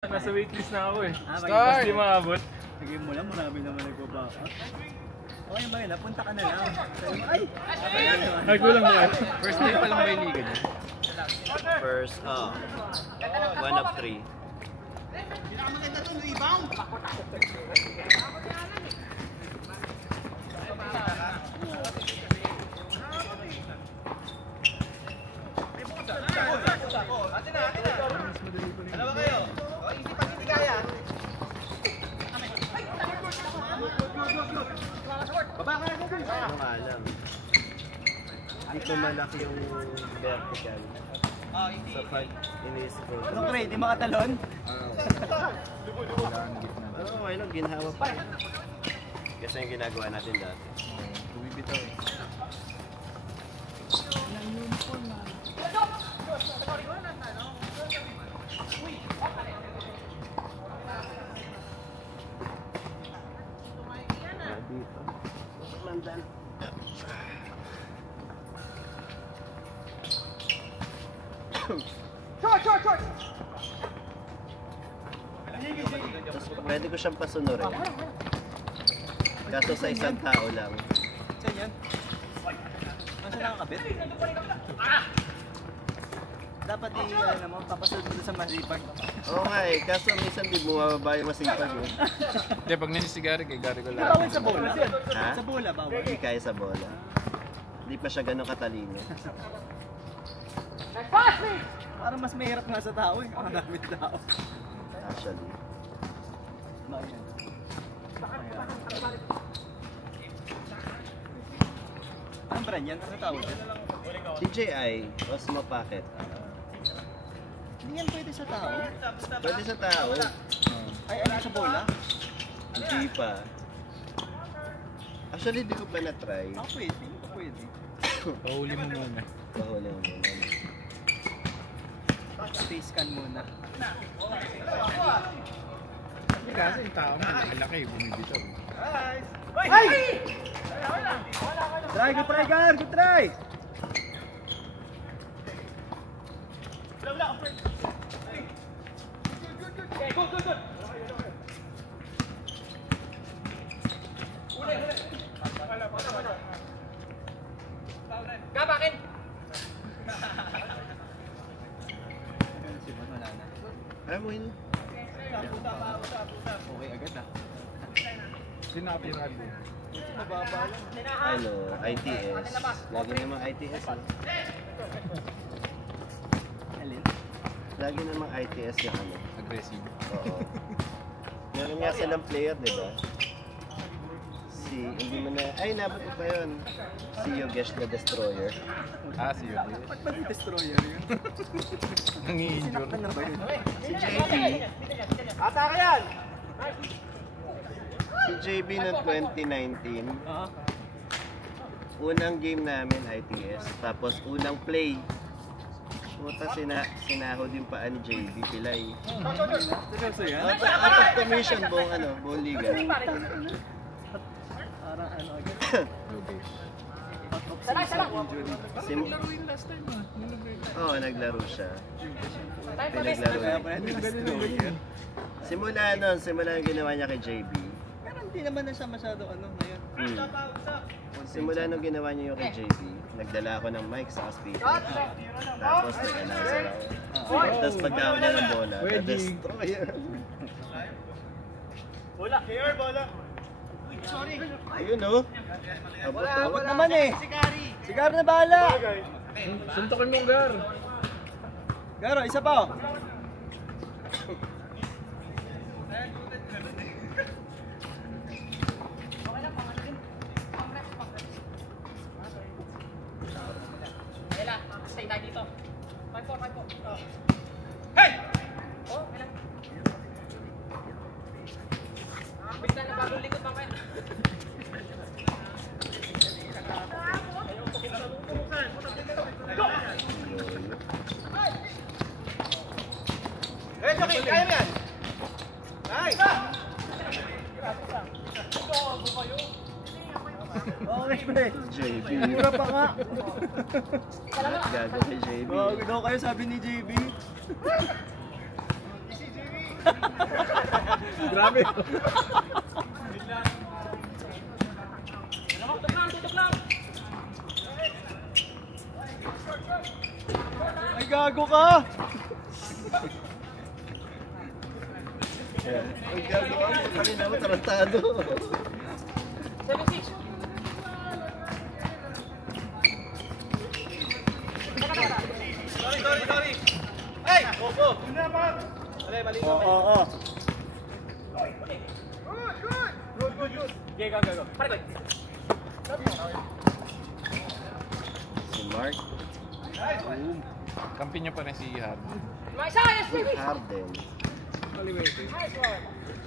Nasa waitlist na ako eh. Start! Hindi maabot. Sige mo lang, marami naman nagbabaka. Okay ba yun? Napunta ka na lang. Ay! Ay, kulang mo eh. First day pa lang ba yung liga niya? First, 1 of 3. Maganda to, rebound! Dalawa kayo. Easy pag hindi kaya. Baba ka na dun. Ano nga lang. Hindi ko malaki yung vertical. Sa pag inisip ko. Anong grade? Di makatalon? Oo, okay lang. Ginhawa pa. Kasi yung ginagawa natin dati. Bumibitaw eh. Dito. Mandan. Tapos pwede ko siyang pasunurin. Kaso sa isang tao lang. Saan yan? Saan siya nakakabit? Dapat ano mo, papasunod mo sa masipag. Oo nga eh, kaso minsan di bumababa yung masipag eh. Hindi, pag nanisigari kay Gary ko lang. Bawal sa bola. Ha? Sa bola, bawal. Hindi kaya sa bola. Hindi pa siya ganun katalino. Parang mas mahirap nga sa tao eh. Ang damit tao. Actually. Anong brand yan? Ano tawag yan? DJI, Osmo Pocket. Hindi yan pwede sa tao. Pwede sa tao. Ay, ano sa bola? Hindi pa. Actually, di ko pa na-try. Ako pwede. Hindi ko pwede. Pahuli mo muna. Pahuli mo muna. Face scan muna. Hindi kasi yung tao mo, malaki, bumibitaw. Ay! Try, good try, Gar! Good try! Gabakin! Alam mo yun? Okay agad ah. Sinapirad mo. Mababa lang. Ano, ITS. Lagi naman ITS eh. Alin? Lagi naman ITS yung ano. Aggressive. Oo. Meron nga silang player, di ba? Hindi mo na, ay nabot ko pa yun. Si Yogesh the Destroyer. Ah, si Yogi. Ba't ba yung destroyer yun? Nangi-injure. Sinaktan na ba yun? Si JB. Ata ka yan! Si JB noong 2019. Oo. Unang game namin ITS. Tapos unang play. Puta, sinahod yung paa ni JB. Pilay. Seryoso yan? Out of commission buong liga. Parang ano agad. Yogesh. Out of season injury. Naglaro yun last time ah. Oo, naglaro siya. Kaya Pinaglaro pa niya. yan destroyer. Simula yung ginawa niya kay JB. Pero hindi naman na siya masyado ano ngayon. Simula nung ginawa niya yung kay JB, nagdala ako ng mic sa speaker. Tapos nag-announcer ako. Tapos pagkakaw niya ng bola, na-destroyer. Bola! KR, bola! Sorry! Ayun o. Abot naman eh! Si Garo na bahala! Suntokin mo, Gar. Garo, isa pa oh! Stay tayo dito. 5-4, 5-4. Hey! Oh, kailan? Bigla na bagong likod mamaya. Hey, Joking! Kaya mo yan! Nice! Okay, pre. JB. Mura pa nga. Gago kay JB. Bago daw kayo sabi ni JB. Grabe. Tutok lang. Ay, gago ka! Ang gagawa mo, kanina mo tarantado. 7-6. Sorry. Hey! Opo! Oo. Good. Go. Pare ko. Si Mark Kampi niya pa rin si Harden. May isa, yes, baby. Harden.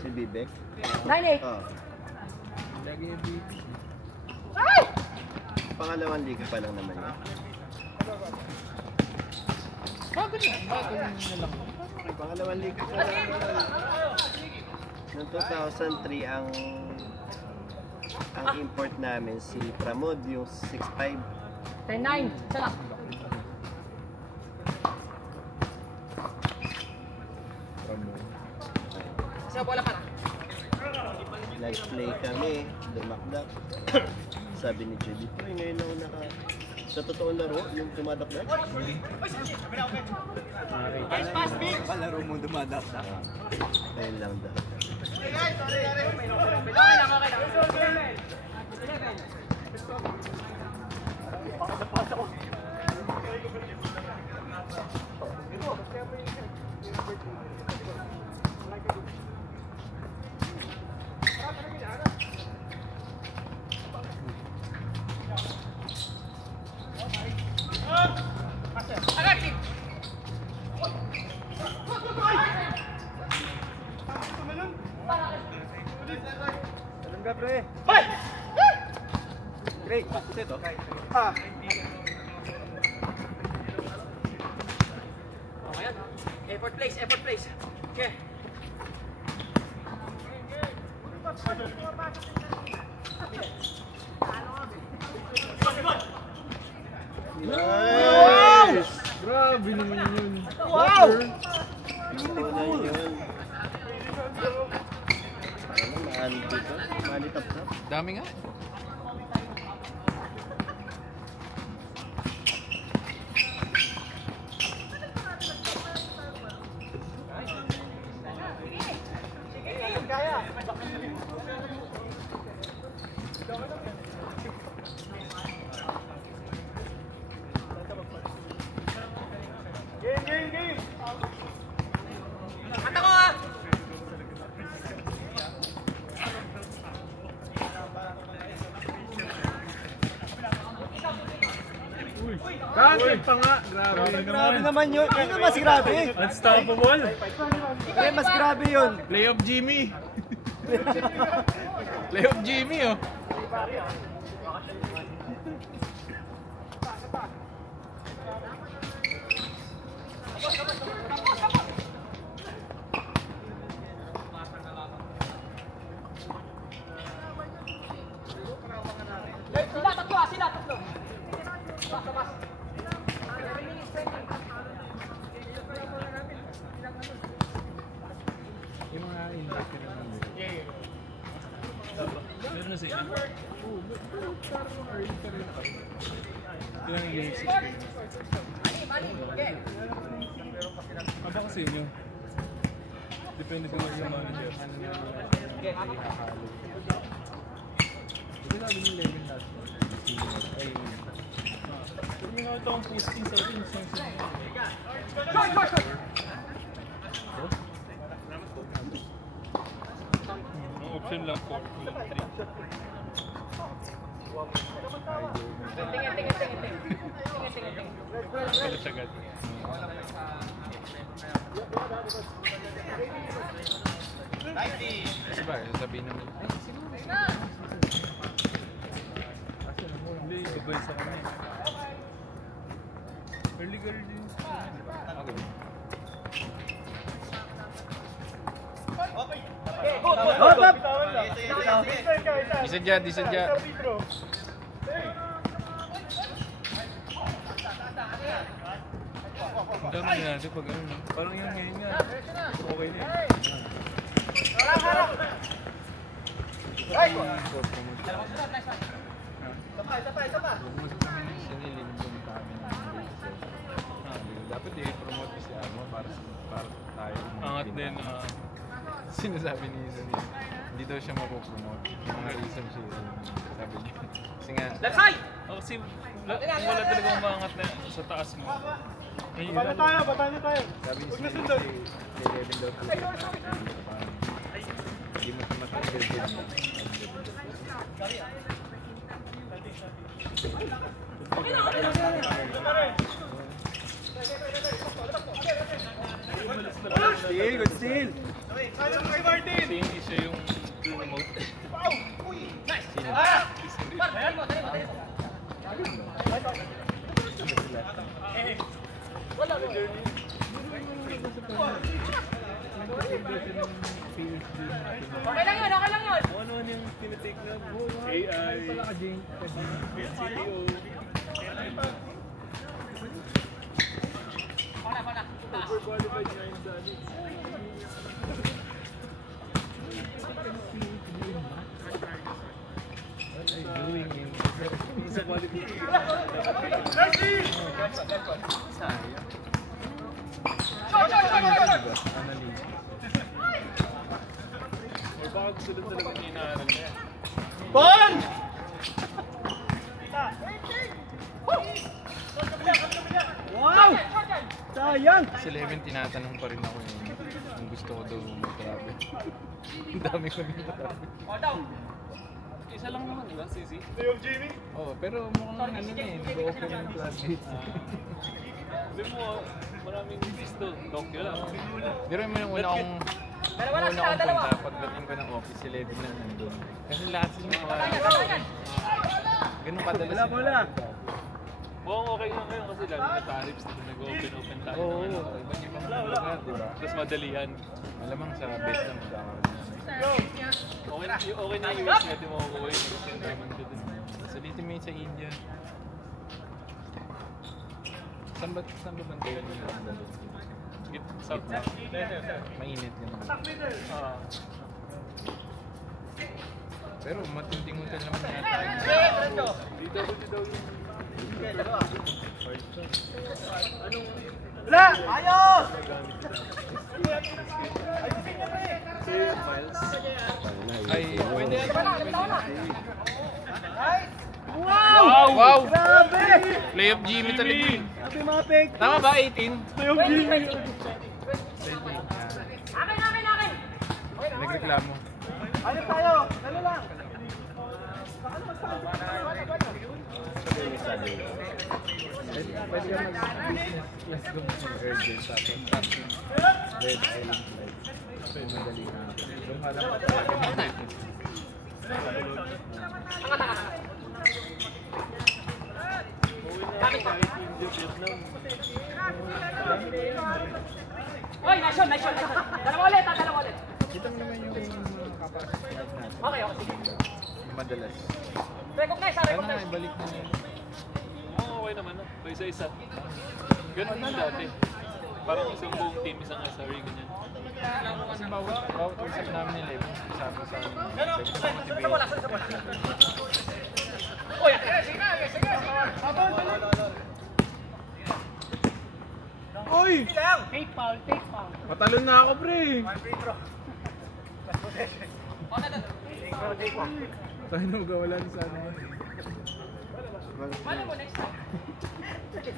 Si Bibek. 9-8. Oh, Lagi yung beat. Ay! pangalawang liga pa lang naman yun. Bago na lang. Pangalawang liga pa lang. Noong 2003 ang import namin si Pramod, yung 6'5". 10-9. Isa lang. Isa bola pa lang. Nag-play kami, dumakdak. Sabi ni JB, "Pre, ngayon ako sa totoong laro, yung tumadakdak." Palaro mo dumadakdak. Ayun lang daw. Okay lang. Agad, Steve. Anong ka, pre? Hoy! Great, set oh. Oh, ayan. Effort place. Okay. Nice! Grabe naman yun. Wow! Beautiful na yun. Ano, maali dito? Maali tap-tap? Dami nga. Kanta ko ah! Kante pa nga. Grabe. Grabe naman yun. Ano mas grabe? Unstoppable. Pre, mas grabe yun. Playoff Jimmy. Playoff Jimmy, oh. Sila tatlo. Bas. Yung mga impact na naman. Meron na sa inyo? Oo, parang early ka rin ako. Ilang yung game 6 Mali. Okay. Aba kasi yun yung depende kung ano yung manager. Ano yung ihahalo. Ito sabi ni Levin last ay kung yung ito ang posting sa atin ang option lang 4 kulang 3 Tingin. kalit agad kasi ba sasabihin naman hindi sabay sa kanya early girl din okay isa dyan Ang dami na natin pag ano. Parang yung ngayon nga. Okay na yun. Dapat i-promote si Amo para tayo. Angat din. Sinasabi ni Izan hindi daw siya mapopromote. Yung mga reason siya. Sabi niya. Kasi nga, Left side! Kasi wala talagang umangat na sa taas mo. Bata tayo, bata na tayo. sabi ni Kevin daw hindi mo matanggal din niya. Steal, good steal. Kasi hindi siya yung remote. Okay lang yun, okay lang yun. Ano yung tinitake na AI, CTO. Pala. Overqualified nga yung Dani. Sa quality. Or baka gusto lang talaga yung inaaral niya. Bon! Wow! Sayang! Si Levin tinatanong pa rin ako kung gusto ko daw mag-travel. Ang dami ko nang travel. Isa lang naman, di ba? Sisi? Oo, pero mukhang ano na nag-open yung classmates. Hindi mo, maraming gusto. Tokyo lang. Pero yung una akong punta, pagdating ko ng office, si Levin lang nandun. Kasi lahat sila mga ganun kadalas. Wala. Oo, okay nga ngayon kasi lalo na tariffs na nag-open tayo. Oo, iba't ibang lugar, di ba? Tapos madali yan. Malamang sa best na magkakaroon na. Okay na yung US nga, di mo makukuha yun kasi ang daming doon. So dito may sa India. Saan ba bandayan yung London? South na. Mainit yun. Pero matinding hotel naman yata yun. Dito daw yung... Wala! Ayos! Miles. Ay, pwede yan. Wow! Wow! Grabe! Play of Jimmy talaga yun. Sabi mga peg. Tama ba? 18? Play of Jimmy. Akin! Nagreklamo. Ano tayo? Ano lang? Pwede ka mag-business class kung urgent tapos Red Island flight. So, madali na. Yung parang Oy, nice shot. Dalawa ulit. kita mo naman yung kapasok natin. Okay. Yung madalas. Recognize. Sana ibalik na yun. Oo, okay naman na. Isa-isa. Ganun na dati. Parang isang buong team, isang SRE, ganyan. Kasi bawat usap namin ni Levin, sabi sa amin. Sa bola. Oy, sige. Oy! Take foul. Matalon na ako, pre. Tayo na magawalan sa ano. Paano mo next time? Check.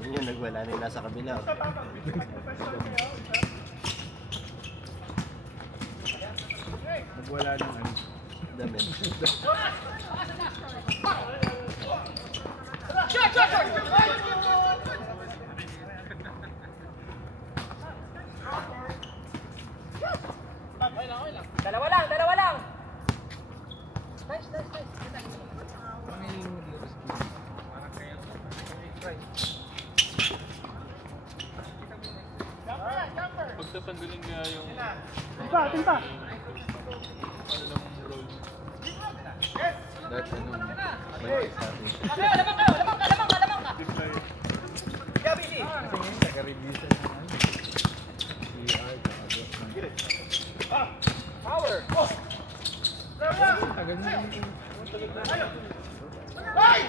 Yun yung nagwala na yung nasa kabila. Nagwala ng ano. Damit. Shot! Dalawa lang. Nice. Pagtapandaling nga yung... Timpa. Ano lang role. Dahil ano, Balik sa atin. Lamang ka! Yeah, busy! Kasi ngayon, taga-review sa naman. PR, Power! tagal na yun. Ay!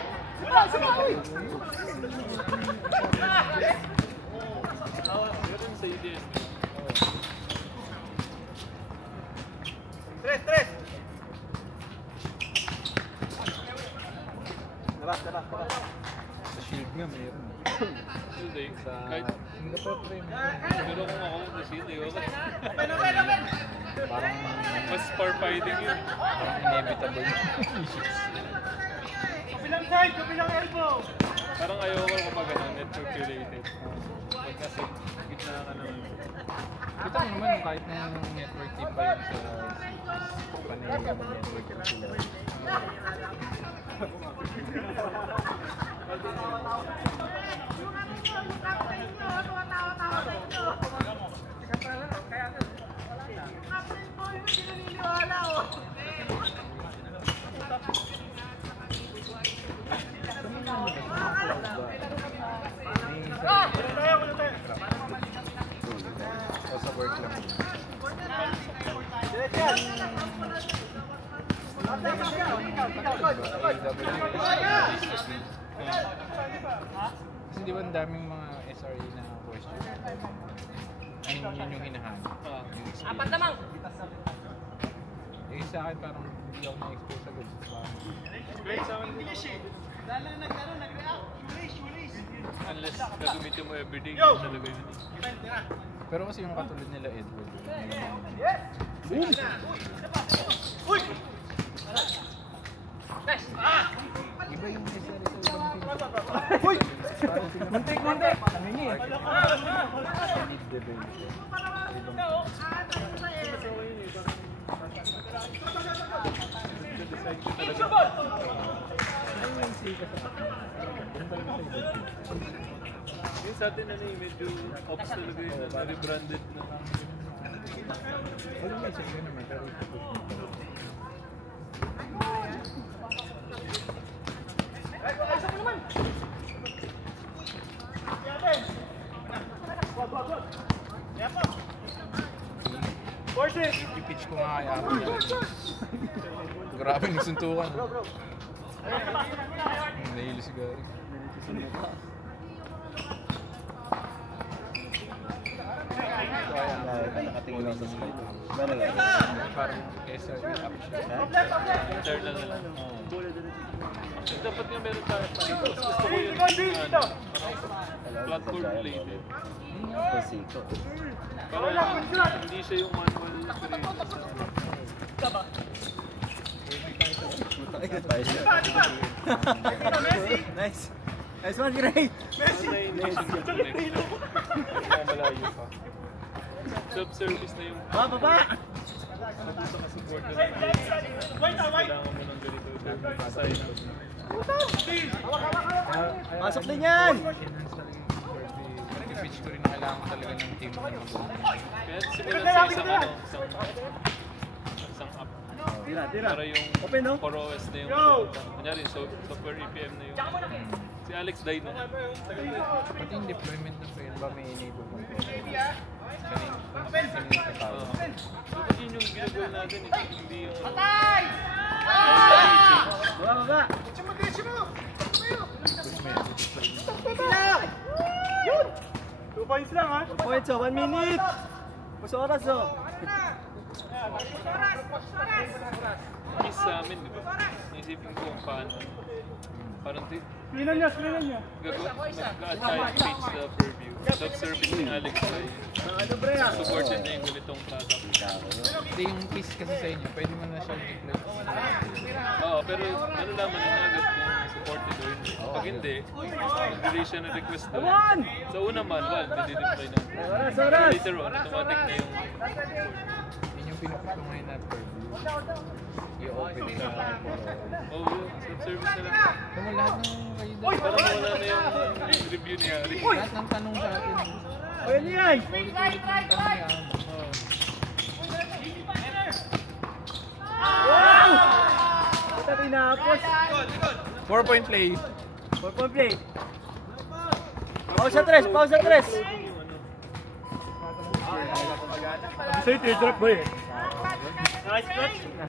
Sumawi! Meron sa EDS. Tres! Labas. Sa shield nga, mayroon. Hindi. Sa Kahit Singapore frame. pero kung ako sa shield, okay. Parang Mas far fighting yun. inevitable yung issues. Kapilang elbow! Parang ayoko kapag network related. Pag nasa gitna ka naman. Kita mo naman kahit na network team pa yun sa panay network na sila. O sa work lang. Kasi di ba ang daming mga SRE na question? Ay, yun yung hinahanap. Yung experience. Apat namang! Eh sa akin parang hindi ako na-expose agad. Unless gagamitin mo everyday, yun talaga yun. Pero kasi yung katulad nila Edward. Nice! Iba yung SRE sa ibang team. Uy! Parang tingnan Muntik! Nangingi! need development. Yung sa atin ano yung medyo ops talaga yun, rebranded na. Wala may sige naman, pero ipapos mo pa. Forces! I-pitch ko nga kaya ako. Grabe, nagsuntukan. Nahilo si Gary. Nakatingin lang sa slide. Gano'n lang. Parang SRE up siya. Internal na lang. Dapat nga meron tayo pa rin. Gusto ko yun. Platform related. Pasito. Para hindi siya yung manual created. Nice! Nice one, Gray! Messi! Malayo pa. Self-service na yung Baba! support na lang. Kailangan mo ng ganito. Sign up. Pasok din yan! Enhance talaga yung survey. I-pitch ko rin na kailangan ko talaga ng team na mag-uwi. Kaya simulan sa isang ano, isang app. Tira! Para yung Open, no? core OS na yung kunyari, software EPM na yung si Alex Day na. Pati yung deployment ng frame ba may enable mo? Ganun, system yung katawag. Dapat yun yung ginagawa natin, hindi yung Baba! Push mo yan, Yun! 2 points lang, ha? 2 points, 1 minute! Mas oras, oh! miss sa amin, di ba? Naisipin ko kung paano. Parang Screenan niya! mag-attach page sa purview. Self-service ng Alex Day. Ano, bre, ah? Supported na yung ganitong product. Hindi yung piece kasi sa inyo, pwede mo na siya i-deploy. Oo, pero ano naman na agad kung supported o hindi. Pag hindi, hindi siya na-request doon. Sa unang manual, hindi-deploy na. Oras! Later on, automatic na yung Yun yung pinupush ko ngayon na purview. I-open sa self-service na lang. Kung lahat ng kayo doon, Parang wala na yung review ni Harry. lahat ng tanong sa atin. O, yan yan! Ulit-ulit ng tanong yan. Wow! Ito tinapos! 4-point play. 4-point play. Pausa 3, pausa 3. Sa'yo, teardrop ba eh? Nice, coach.